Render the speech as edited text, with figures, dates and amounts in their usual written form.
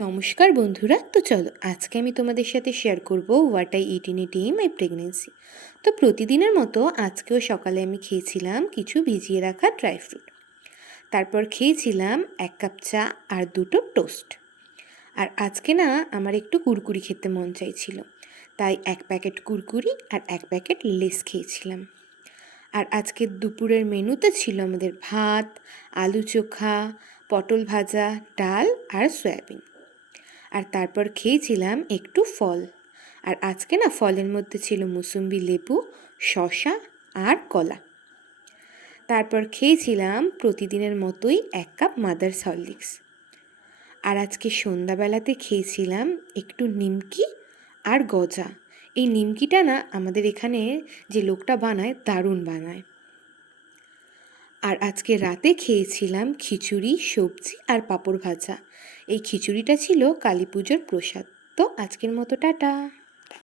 নমস্কার বন্ধুরা, তো চলো আজকে আমি তোমাদের সাথে শেয়ার করব what I it in a day my pregnancy. তো প্রতিদিনের মতো আজকেও সকালে আমি খেয়েছিলাম কিছু ভিজিয়ে রাখা ড্রাই ফ্রুট। তারপর খেয়েছিলাম 1 কাপ চা আর 2টো টোস্ট। আর আজকে না আমার একটু কুরকুরি খেতে মন চাইছিল, তাই 1 প্যাকেট কুরকুরি আর 1 প্যাকেট লেস খেয়েছিলাম। আর আজকের দুপুরের মেনুতে ছিল আমাদের ভাত, আলু চোখা, পটল ভাজা, ডাল আর সয়াবিন। আর তারপর খেয়েছিলাম একটু ফল। আর আজকে না ফলের মধ্যে ছিল মুসুম্বি লেবু, শসা আর কলা। তারপর খেয়েছিলাম প্রতিদিনের মতোই 1 কাপ মাদার্স হরলিক্স। আর আজকে সন্ধ্যাবেলাতে খেয়েছিলাম একটু নিমকি আর গজা। এই নিমকিটা না আমাদের এখানে যে লোকটা বানায় দারুণ বানায়। আর আজকে রাতে খেয়েছিলাম খিচুড়ি, সবজি আর পাঁপড় ভাজা। এই খিচুড়িটা ছিল কালী পুজোর প্রসাদ। তো আজকের মতো টাটা।